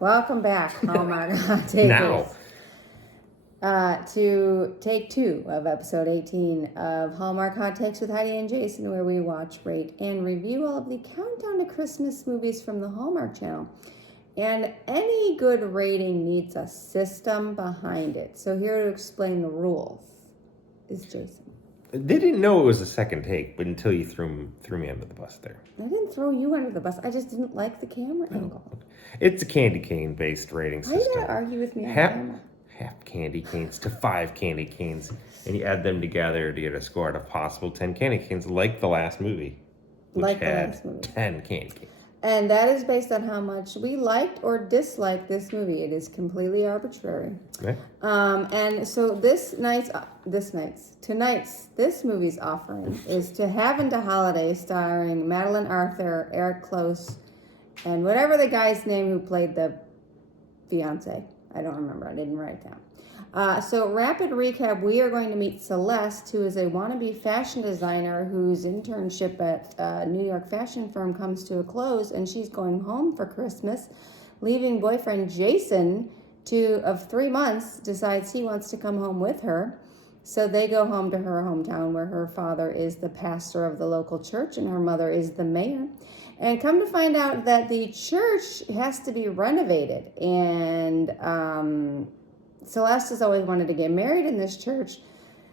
Welcome back, Hallmark Hot Takers. Now. To take 2 of episode 18 of Hallmark Hot Takes with Heidi and Jason, where we watch, rate, and review all of the countdown to Christmas movies from the Hallmark Channel. And any good rating needs a system behind it. So here to explain the rules is Jason. They didn't know it was a second take, but until you threw me under the bus there. I didn't throw you under the bus. I just didn't like the camera angle. It's a candy cane based rating Why you system. gotta argue with me on camera? Half candy canes to 5 candy canes, and you add them together to get a score out of possible 10 candy canes, like the last movie, which had 10 candy canes. And that is based on how much we liked or disliked this movie. It is completely arbitrary. Okay. And so this movie's offering is To Have into Holiday, starring Madeleine Arthur, Eric Close, and whatever the guy's name who played the fiance. I don't remember. I didn't write it down. So rapid recap, we are going to meet Celeste, who is a wannabe fashion designer whose internship at a New York fashion firm comes to a close, and she's going home for Christmas, leaving boyfriend Jason, of 3 months, decides he wants to come home with her. So they go home to her hometown, where her father is the pastor of the local church and her mother is the mayor. And come to find out that the church has to be renovated, and Celeste has always wanted to get married in this church.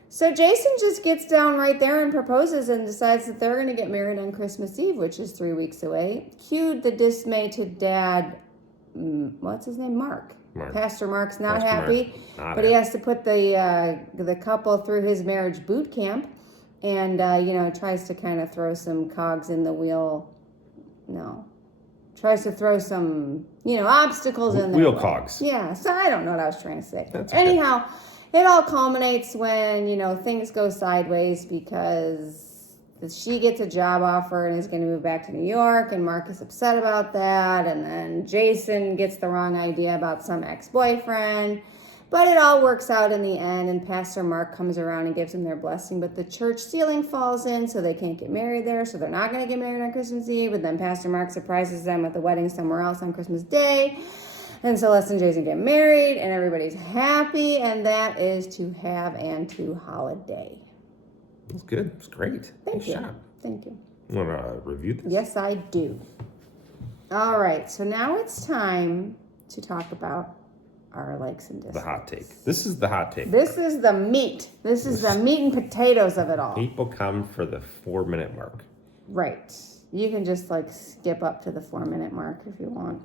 So Jason just gets down right there and proposes and decides that they're going to get married on Christmas Eve, which is 3 weeks away. Cue the dismay to dad, what's his name? Mark. Pastor Mark's not happy, but he has to put the couple through his marriage boot camp, and tries to kind of throw some cogs in the wheel. Tries to throw some, obstacles in there. Wheel cogs. Yeah, so I don't know what I was trying to say. That's okay. Anyhow, it all culminates when, things go sideways because she gets a job offer and is going to move back to New York, and Mark is upset about that, and then Jason gets the wrong idea about some ex-boyfriend. But it all works out in the end, and Pastor Mark comes around and gives them their blessing. But the church ceiling falls in, so they can't get married there. So they're not going to get married on Christmas Eve. But then Pastor Mark surprises them with a wedding somewhere else on Christmas Day. And Celeste and Jason get married, and everybody's happy. And that is To Have and To Holiday. That's good. It's great. Thank you. Job. Thank you. You want to review this? Yes, I do. All right. So now it's time to talk about our likes and dislikes. The hot take. This is the hot take. This is the meat. This is the meat and potatoes of it all. People come for the 4-minute mark. Right. You can just skip up to the 4-minute mark if you want.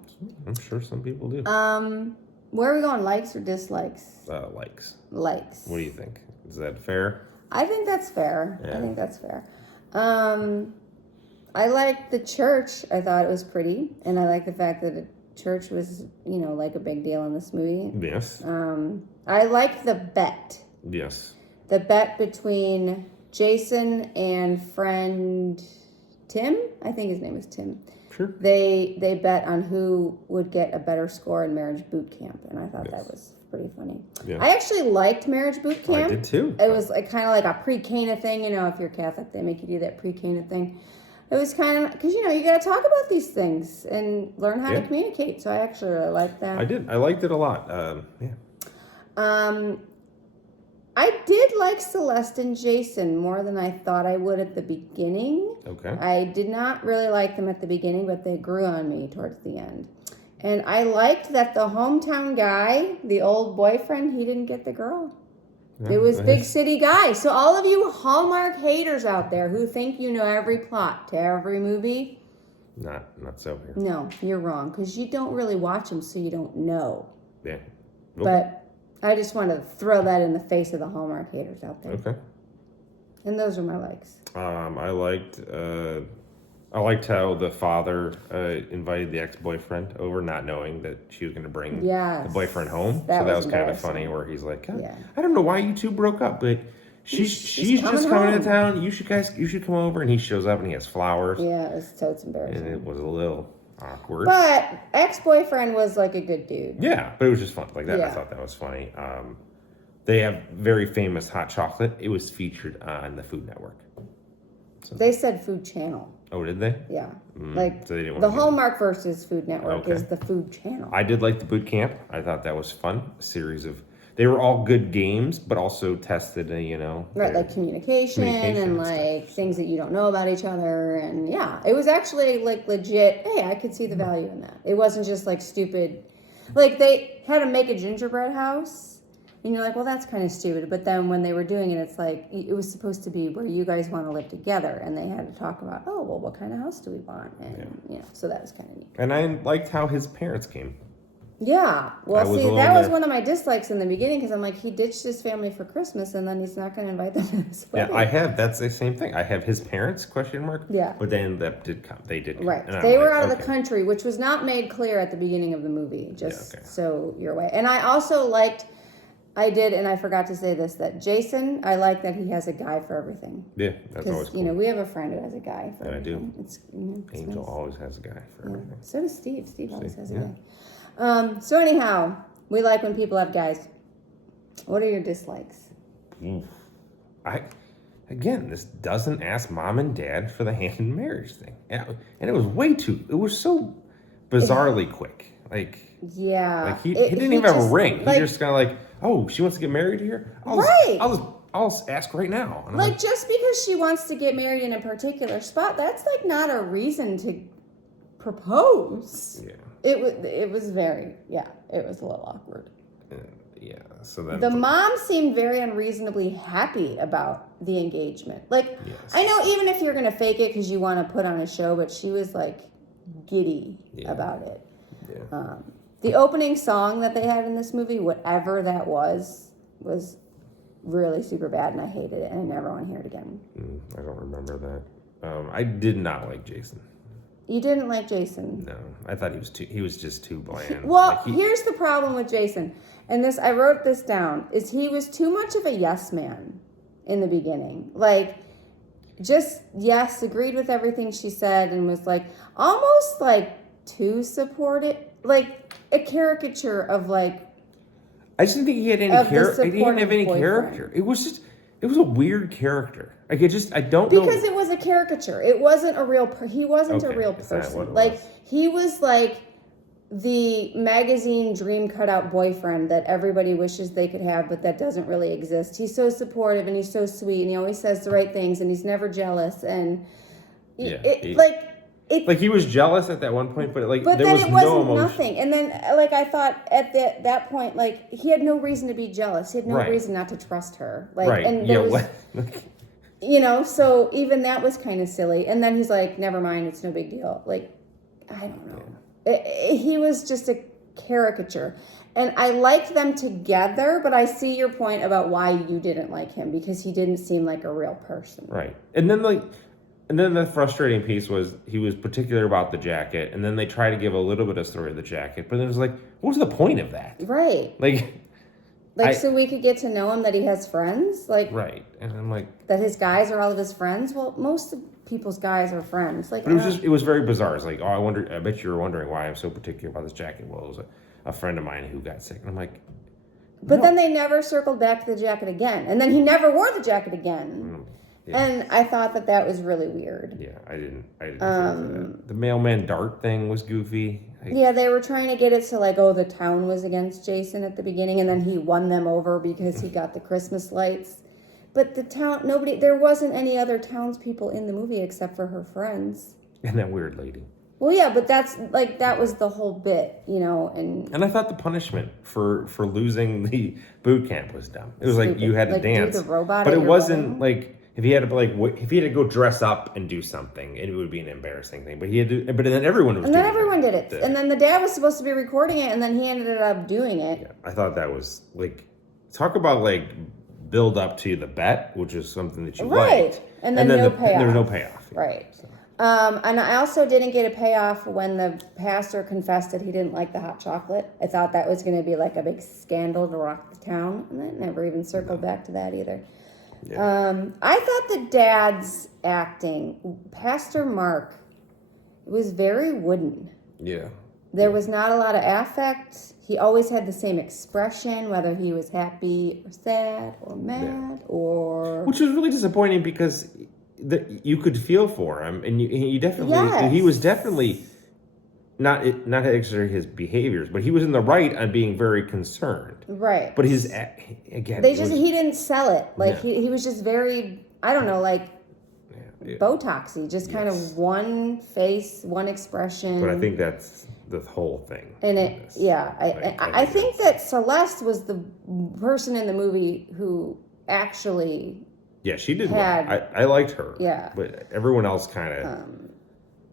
I'm sure some people do. Where are we going? Likes or dislikes? Likes. Likes. What do you think? Is that fair? I think that's fair. Yeah. I think that's fair. I liked the church. I thought it was pretty, and I like the fact that it church was, a big deal in this movie. Yes. I liked the bet. Yes. The bet between Jason and friend Tim. I think his name is Tim. Sure. They bet on who would get a better score in marriage boot camp, and I thought that was pretty funny. Yeah. I actually liked marriage boot camp. I did too. It was kind of like a pre-Cana thing. If you're Catholic, they make you do that pre-Cana thing. It was kind of, because, you got to talk about these things and learn how to communicate. So I actually really liked that. I did. I liked it a lot. I did like Celeste and Jason more than I thought I would at the beginning. Okay. I did not really like them at the beginning, but they grew on me towards the end. And I liked that the hometown guy, the old boyfriend, he didn't get the girl. It was big city guy. So all of you Hallmark haters out there who think you know every plot to every movie. Not so here. No, you're wrong. Because you don't really watch them, so you don't know. Yeah. Okay. But I just want to throw that in the face of the Hallmark haters out there. Okay. And those are my likes. I liked how the father invited the ex-boyfriend over, not knowing that she was going to bring the boyfriend home. That was kind of funny, where he's like, I don't know why you two broke up, but she's just coming to town. You should come over. And he shows up and he has flowers. Yeah, it was totes embarrassing. And it was a little awkward. But ex-boyfriend was a good dude. Yeah, but it was just fun. I thought that was funny. They have very famous hot chocolate. It was featured on the Food Network. So they said Food Channel. Oh, did they? Yeah. So they didn't the Hallmark versus Food Network is the food channel. I did like the boot camp. I thought that was fun. A series of... They were all good games, but also tested, Right, like communication and like things that you don't know about each other. And yeah, it was actually like legit. Hey, I could see the value in that. It wasn't just like stupid. Like they had to make a gingerbread house. And you're like, well, that's kind of stupid. But then when they were doing it, it's like, it was supposed to be where you guys want to live together. And they had to talk about, oh, well, what kind of house do we want? And, so that was kind of neat. And I liked how his parents came. Yeah. Well, see, that was one of my dislikes in the beginning because I'm like, he ditched his family for Christmas and then he's not going to invite them to his wedding. Yeah, that's the same thing. I have his parents, ? Yeah. But they did come. They did come. Right. They were out of the country, which was not made clear at the beginning of the movie, so you're aware. And I also liked, and I forgot to say this, that Jason, I like that he has a guy for everything. Yeah, that's always cool. We have a friend who has a guy for everything. I do. It's Angel nice. Always has a guy for everything. So does Steve. Steve always has a guy. So anyhow, we like when people have guys. What are your dislikes? Again, this doesn't ask mom and dad for the hand in marriage thing. And it was so bizarrely quick. Like, he didn't even have a ring. He just kind of like, oh, she wants to get married here? I'll ask right now. And like, just because she wants to get married in a particular spot, that's like not a reason to propose. Yeah. It was very, it was a little awkward. So then... The mom seemed very unreasonably happy about the engagement. Like, I know even if you're going to fake it because you want to put on a show, but she was like giddy about it. Yeah. The opening song that they had in this movie, whatever that was really super bad, and I hated it, and I never want to hear it again. I don't remember that. I did not like Jason. You didn't like Jason? No, I thought he was just too bland. Well, here's the problem with Jason, and I wrote this down, is he was too much of a yes man in the beginning. Like, just agreed with everything she said, and was like, almost like too supportive, like a caricature of like... I just didn't think he had any character. He didn't have any character. It was a weird character. Like, I don't know. Because it was a caricature. It wasn't a real, he wasn't a real person. Like, he was like the magazine dream cutout boyfriend that everybody wishes they could have, but that doesn't really exist. He's so supportive and he's so sweet and he always says the right things and he's never jealous. And like he was jealous at that one point, but there was no emotion. Nothing. And then I thought at that point, like, he had no reason to be jealous. He had no reason not to trust her. Like, and there was, so even that was kind of silly. And then he's like, never mind, it's no big deal. Like, I don't know. He was just a caricature. And I liked them together, but I see your point about why you didn't like him, because he didn't seem like a real person. Right. And then the frustrating piece was he was particular about the jacket, and then they try to give a little bit of story of the jacket, but then it was like, what was the point of that? Right. So we could get to know him, that he has friends? Right. And I'm like... That his guys are all of his friends? Well, most of people's guys are friends. Like, but it was very bizarre. It's like, I bet you were wondering why I'm so particular about this jacket. Well, it was a friend of mine who got sick. And I'm like... But then they never circled back to the jacket again. And then he never wore the jacket again. Yeah. And I thought that was really weird. Yeah, I didn't care for that. The mailman dart thing was goofy. They were trying to get it to like, the town was against Jason at the beginning, and then he won them over because he got the Christmas lights. But the town, there wasn't any other townspeople in the movie except for her friends. And that weird lady. Well, yeah, but that was the whole bit, And I thought the punishment for losing the boot camp was dumb. It was like you had to dance, do the robot, but it wasn't like. If he had to go dress up and do something, it would be an embarrassing thing. But he had to. But then everyone was. And then everyone did it. And then the dad was supposed to be recording it, and then he ended up doing it. Yeah, I thought that was like, talk about like build up to the bet, which is something that you liked. And then no payoff. There was no payoff. Right. So. And I also didn't get a payoff when the pastor confessed that he didn't like the hot chocolate. I thought that was going to be like a big scandal to rock the town, and that never even circled back to that either. Yeah. I thought the dad's acting, Pastor Mark, was very wooden. Yeah. There was not a lot of affect. He always had the same expression, whether he was happy or sad or mad or... Which was really disappointing because you could feel for him, and he definitely Yes. he was definitely not exerting his behaviors, but he was in the right on being very concerned. Right. But his again, he didn't sell it. Like he was just very, I don't know, like Botoxy, just kind of one face, one expression. But I think that's the whole thing. And I think that Celeste was the person in the movie who actually. Yeah, she did well. I liked her. Yeah. But everyone else kind of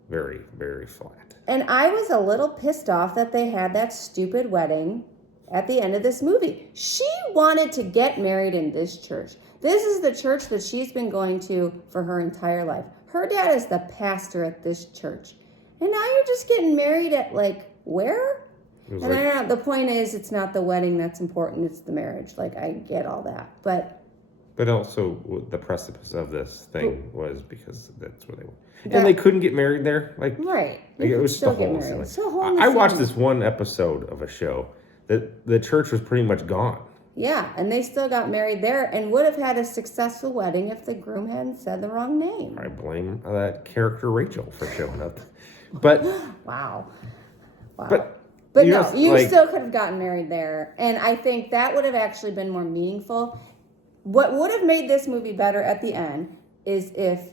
very, very flat. And I was a little pissed off that they had that stupid wedding at the end of this movie. She wanted to get married in this church. This is the church that she's been going to for her entire life. Her dad is the pastor at this church. And now you're just getting married at, like, where? And I don't know. The point is, it's not the wedding that's important. It's the marriage. Like, I get all that. But also, the precipice of this thing was because that's where they went. And they couldn't get married there. Right. It was just a whole silly. I watched this one episode of a show that the church was pretty much gone. Yeah, and they still got married there and would have had a successful wedding if the groom hadn't said the wrong name. I blame that character Rachel for showing up. But Wow. But no, you still could have gotten married there. And I think that would have actually been more meaningful. What would have made this movie better at the end is if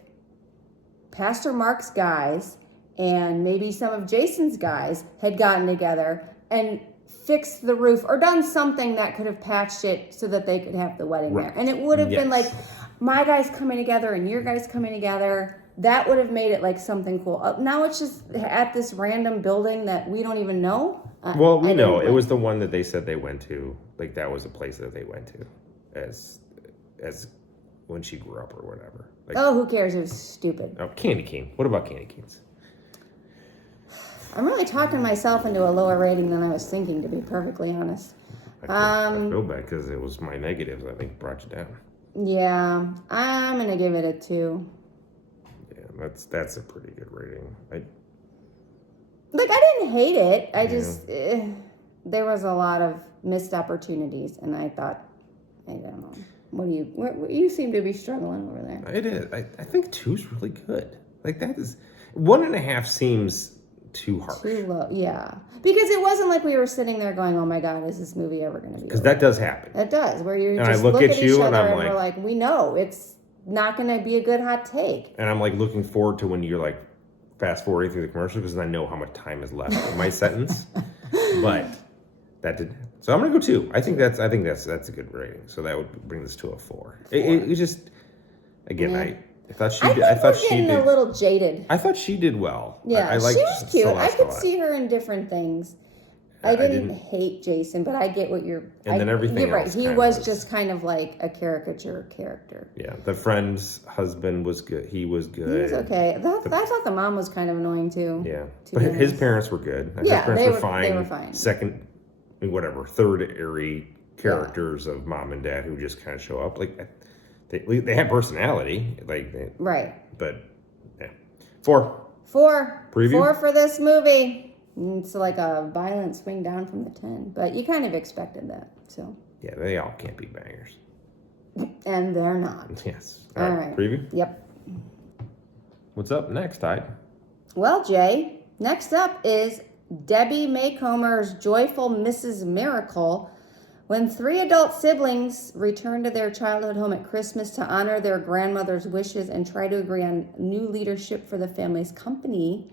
Pastor Mark's guys and maybe some of Jason's guys had gotten together and fixed the roof or done something that could have patched it so that they could have the wedding there. And it would have been like my guys coming together and your guys coming together. That would have made it like something cool. Now it's just at this random building that we don't even know. Well, we know. It was the one that they said they went to. Like that was a place that they went to as when she grew up or whatever. Like, who cares? It was stupid. Oh, candy cane. What about candy canes? I'm really talking myself into a lower rating than I was thinking, to be perfectly honest. I feel bad because it was my negatives, I think, brought you down. Yeah, I'm going to give it a 2. Yeah, that's a pretty good rating. I didn't hate it. I just, there was a lot of missed opportunities, and I thought, I don't know. You seem to be struggling over there. It is. I think 2's really good. Like that is 1.5 seems too harsh. Too low, yeah. Because it wasn't like we were sitting there going, "Oh my God, is this movie ever going to be?" Because that does happen. It does. Where you and just I look at each you other and I'm we're like, we know it's not going to be a good hot take. And I'm like looking forward to when you're like fast forwarding through the commercial because I know how much time is left in my sentence. But that didn't happen. So I'm gonna go 2. I think that's a good rating. So that would bring this to a 4. It just again I thought she did. I thought she did a little jaded. I thought she did well. Yeah, I liked she was cute. Celeste I could see her in different things. I didn't hate Jason, but I get what you're. And then everything you're else. Right. He was just kind of like a caricature character. Yeah, the friend's husband was good. He was good. He was okay. I thought the mom was kind of annoying too. Yeah, but his parents were good. His parents were fine. They were fine. Second, third-ary characters of mom and dad who just kind of show up. Like they have personality. Right. But yeah, 4. Preview. 4 for this movie. It's like a violent swing down from the 10, but you kind of expected that. So. Yeah, they all can't be bangers. And they're not. Yes. All right. Preview. Yep. What's up next, Tide? Well, Jay, next up is Debbie Maycomer's joyful Mrs. Miracle. When 3 adult siblings return to their childhood home at Christmas to honor their grandmother's wishes and try to agree on new leadership for the family's company,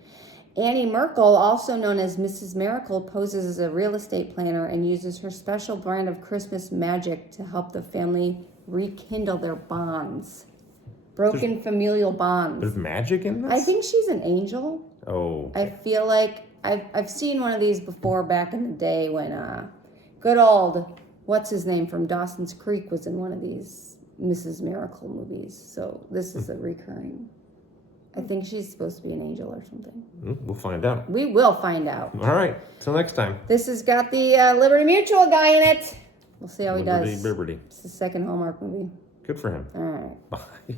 Annie Merkel, also known as Mrs. Miracle, poses as a real estate planner and uses her special brand of Christmas magic to help the family rekindle their bonds. Broken familial bonds. There's magic in this? I think she's an angel. Oh. Okay. I feel like I've seen one of these before back in the day when good old, what's his name from Dawson's Creek was in one of these Mrs. Miracle movies. So this is a recurring. I think she's supposed to be an angel or something. We'll find out. We will find out. All right. Till next time. This has got the Liberty Mutual guy in it. We'll see how he does. Liberty. It's the second Hallmark movie. Good for him. All right. Bye.